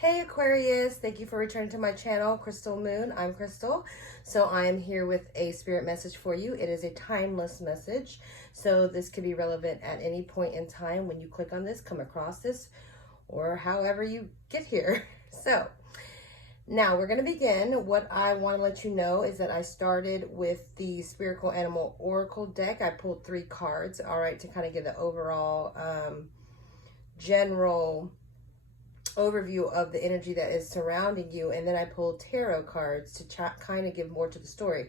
Hey Aquarius, thank you for returning to my channel, Crystal Moon. I'm Crystal. So I am here with a spirit message for you. It is a timeless message. So this could be relevant at any point in time when you click on this, come across this, or however you get here. So now we're going to begin. What I want to let you know is that I started with the Spiritual Animal Oracle deck. I pulled 3 cards, all right, to kind of give the overall general overview of the energy that is surrounding you, and then I pulled tarot cards to kind of give more to the story.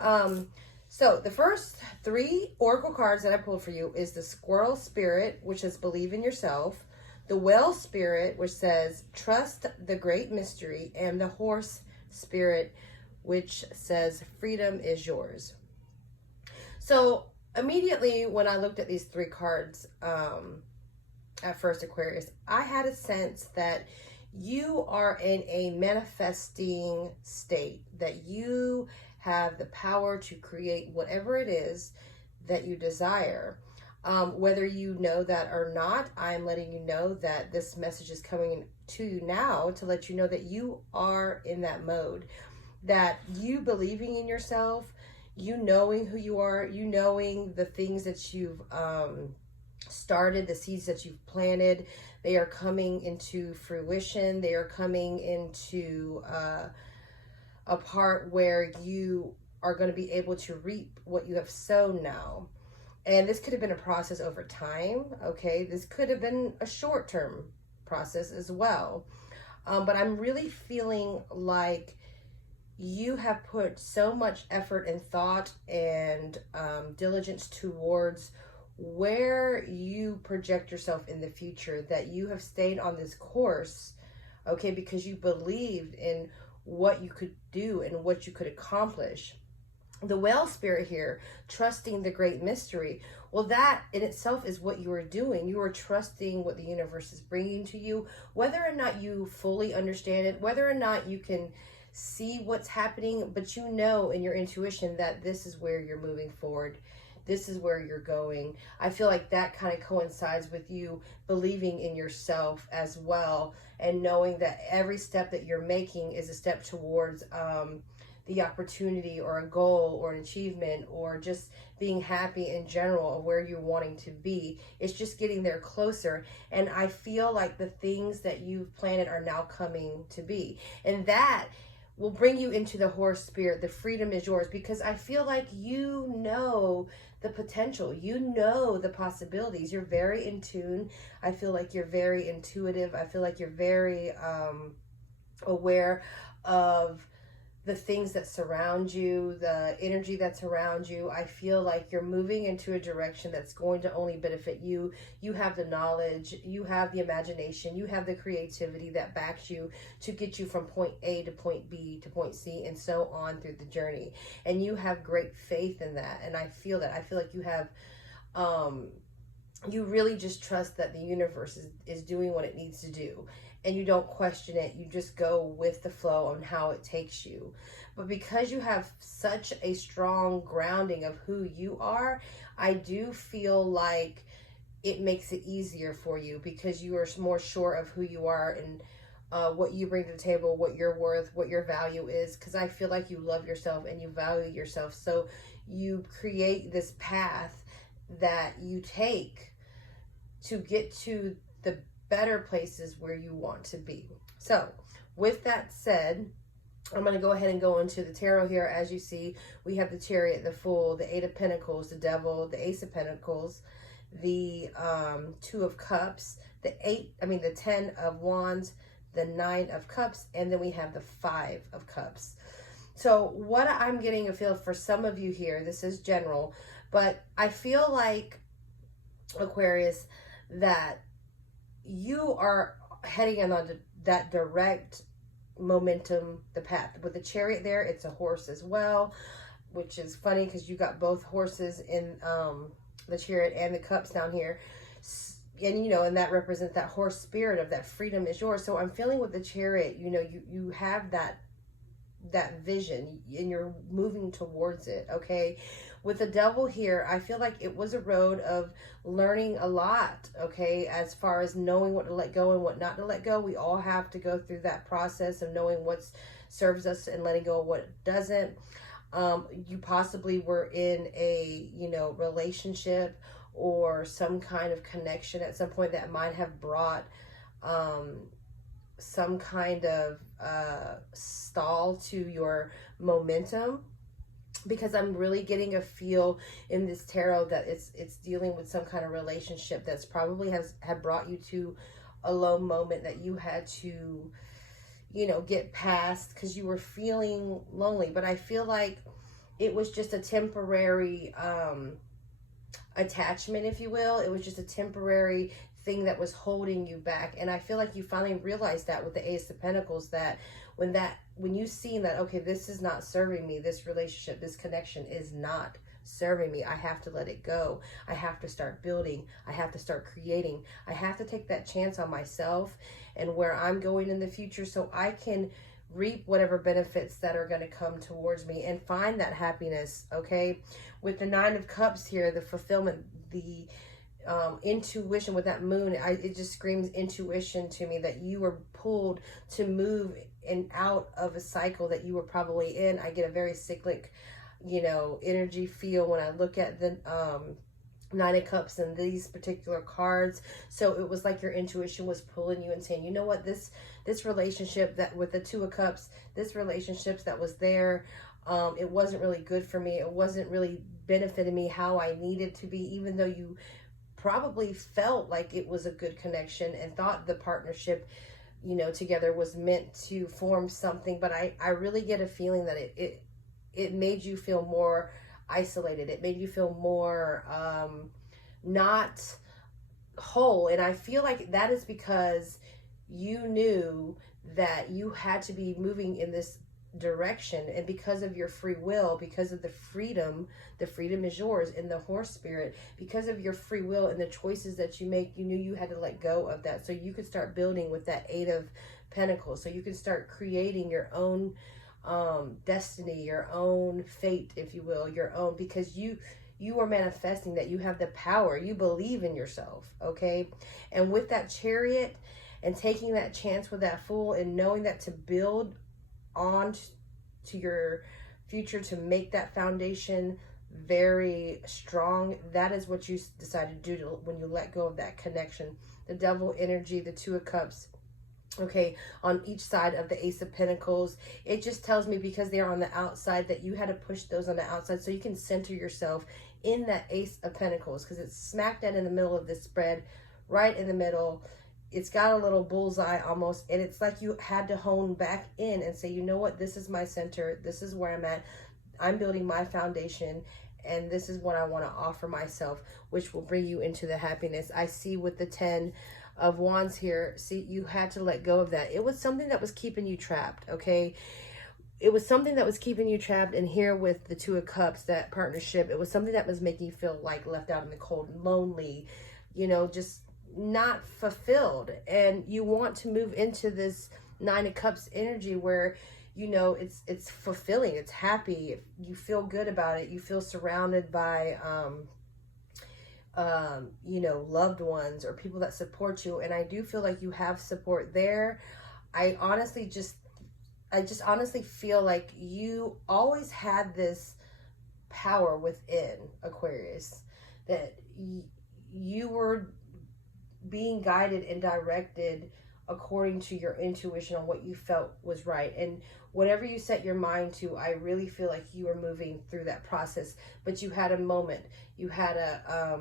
So the first 3 oracle cards that I pulled for you is the Squirrel Spirit, which says believe in yourself, the Whale Spirit, which says trust the great mystery, and the Horse Spirit, which says freedom is yours. So immediately when I looked at these 3 cards, at first, Aquarius, I had a sense that you are in a manifesting state, that you have the power to create whatever it is that you desire. Whether you know that or not, I'm letting you know that this message is coming to you now to let you know that you are in that mode, that you believing in yourself, you knowing who you are, you knowing the things that you've started, the seeds that you've planted, they are coming into fruition. They are coming into a part where you are going to be able to reap what you have sown now. And this could have been a process over time, okay? This could have been a short-term process as well. But I'm really feeling like you have put so much effort and thought and diligence towards where you project yourself in the future, that you have stayed on this course, okay, because you believed in what you could do and what you could accomplish. The Whale Spirit here, trusting the great mystery. Well, that in itself is what you are doing. You are trusting what the universe is bringing to you, whether or not you fully understand it, whether or not you can see what's happening, but you know in your intuition that this is where you're moving forward. This is where you're going. I feel like that kind of coincides with you believing in yourself as well, and knowing that every step that you're making is a step towards the opportunity or a goal or an achievement, or just being happy in general of where you're wanting to be. It's just getting there closer. And I feel like the things that you've planted are now coming to be. And that will bring you into the Horse Spirit. The freedom is yours, because I feel like you know the potential, you know the possibilities. You're very in tune. I feel like you're very intuitive. I feel like you're very aware of the things that surround you, the energy that's around you. I feel like you're moving into a direction that's going to only benefit you. You have the knowledge, you have the imagination, you have the creativity that backs you to get you from point A to point B to point C and so on through the journey. And you have great faith in that. And I feel that. I feel like you have, you really just trust that the universe is doing what it needs to do. And you don't question it. You just go with the flow on how it takes you. But because you have such a strong grounding of who you are, I do feel like it makes it easier for you, because you are more sure of who you are and what you bring to the table, what you're worth, what your value is. Because I feel like you love yourself and you value yourself. So you create this path that you take to get to the better places where you want to be. So with that said, I'm going to go ahead and go into the tarot here. As you see, we have the Chariot, the Fool, the 8 of Pentacles, the Devil, the Ace of Pentacles, the 2 of Cups, the 10 of Wands, the 9 of Cups, and then we have the 5 of Cups. So what I'm getting a feel for some of you here, this is general, but I feel like, Aquarius, that you are heading on that direct momentum, the path. With the Chariot there, it's a horse as well, which is funny because you got both horses in the Chariot and the Cups down here. And, you know, and that represents that horse spirit of that freedom is yours. So I'm feeling with the Chariot, you know, you have that vision and you're moving towards it, okay? With the devil here, I feel like it was a road of learning a lot, okay, as far as knowing what to let go and what not to let go. We all have to go through that process of knowing what serves us and letting go of what doesn't. You possibly were in a, relationship or some kind of connection at some point that might have brought some kind of stall to your momentum, because I'm really getting a feel in this tarot that it's dealing with some kind of relationship that's probably have brought you to a low moment that you had to, get past because you were feeling lonely. But I feel like it was just a temporary attachment, if you will. It was just a temporary thing that was holding you back. And I feel like you finally realized that with the Ace of Pentacles, that when you seen that, okay, this is not serving me, this relationship, this connection is not serving me, I have to let it go. I have to start building. I have to start creating. I have to take that chance on myself and where I'm going in the future, so I can reap whatever benefits that are going to come towards me and find that happiness. Okay, with the Nine of Cups here, the fulfillment, the intuition with that moon, it just screams intuition to me, that you were pulled to move and out of a cycle that you were probably in. I get a very cyclic, energy feel when I look at the Nine of Cups and these particular cards. So it was like your intuition was pulling you and saying, you know what, this relationship that with the Two of Cups, this relationship that was there, it wasn't really good for me. It wasn't really benefiting me how I needed to be, even though you probably felt like it was a good connection and thought the partnership, together was meant to form something. But I really get a feeling that it made you feel more isolated. It made you feel more not whole. And I feel like that is because you knew that you had to be moving in this direction, and because of your free will, because of the freedom is yours in the horse spirit, because of your free will and the choices that you make, you knew you had to let go of that so you could start building with that Eight of Pentacles, so you can start creating your own destiny, your own fate, if you will, your own, because you are manifesting that you have the power. You believe in yourself, okay? And with that Chariot and taking that chance with that Fool and knowing that to build on to your future, to make that foundation very strong, that is what you decided to do when you let go of that connection. The Devil energy, the Two of Cups, okay, on each side of the Ace of Pentacles, it just tells me, because they're on the outside, that you had to push those on the outside so you can center yourself in that Ace of Pentacles, because it's smack dead in the middle of this spread, right in the middle. It's got a little bullseye almost, and it's like you had to hone back in and say, you know what, this is my center, this is where I'm at, I'm building my foundation, and this is what I want to offer myself, which will bring you into the happiness. I see with the 10 of Wands here, see, you had to let go of that. It was something that was keeping you trapped, okay? It was something that was keeping you trapped. And here with the Two of Cups, that partnership, it was something that was making you feel like left out in the cold, lonely, just not fulfilled. And you want to move into this Nine of Cups energy where it's fulfilling, it's happy, you feel good about it, you feel surrounded by loved ones or people that support you. And I do feel like you have support there. I just honestly feel like you always had this power within, Aquarius, that you were being guided and directed according to your intuition on what you felt was right. And whatever you set your mind to, I really feel like you were moving through that process. But you had a moment, you had I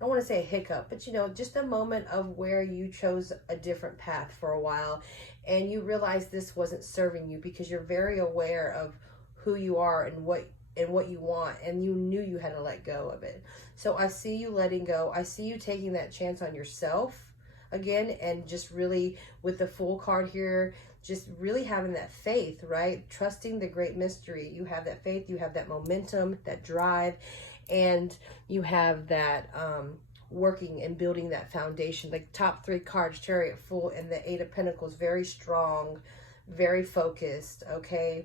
don't want to say a hiccup, but just a moment of where you chose a different path for a while, and you realized this wasn't serving you, because you're very aware of who you are and what you want, and you knew you had to let go of it. So I see you letting go. I see you taking that chance on yourself again, and just really with the Fool card here, just really having that faith, right? Trusting the great mystery. You have that faith, you have that momentum, that drive, and you have that working and building that foundation. The top three cards, Chariot, Fool, and the Eight of Pentacles, very strong, very focused, okay?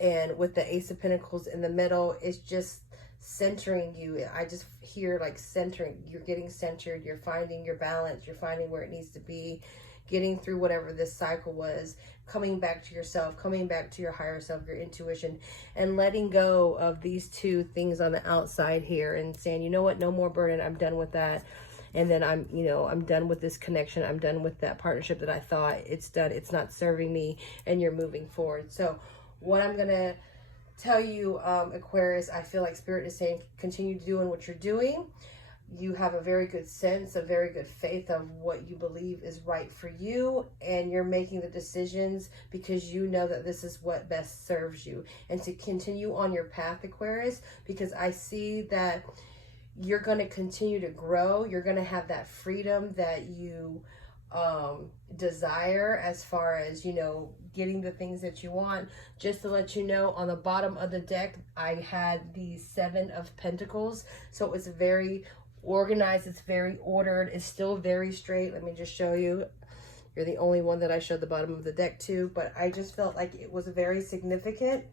And with the Ace of Pentacles in the middle, it's just centering you. I just hear like centering. You're getting centered. You're finding your balance. You're finding where it needs to be. Getting through whatever this cycle was. Coming back to yourself. Coming back to your higher self, your intuition. And letting go of these two things on the outside here. And saying, you know what? No more burden. I'm done with that. And then I'm, you know, I'm done with this connection. I'm done with that partnership that I thought it's done. It's not serving me. And you're moving forward. So what I'm going to tell you, Aquarius, I feel like Spirit is saying, continue doing what you're doing. You have a very good sense, a very good faith of what you believe is right for you. And you're making the decisions because you know that this is what best serves you. And to continue on your path, Aquarius, because I see that you're going to continue to grow. You're going to have that freedom that you desire, as far as, you know, getting the things that you want. Just to let you know, on the bottom of the deck, I had the 7 of Pentacles. So it's very organized. It's very ordered. It's still very straight. Let me just show you. You're the only one that I showed the bottom of the deck to, but I just felt like it was very significant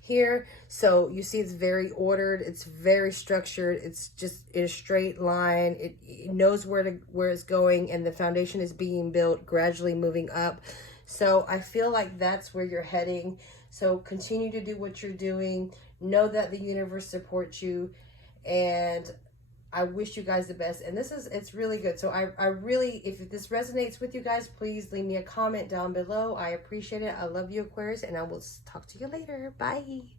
here. So you see, it's very ordered, it's very structured, it's just in a straight line. It knows where it's going, and the foundation is being built, gradually moving up. So I feel like that's where you're heading. So continue to do what you're doing. Know that the universe supports you, and I wish you guys the best. And it's really good. So I really, if this resonates with you guys, please leave me a comment down below. I appreciate it. I love you, Aquarius, and I will talk to you later. Bye.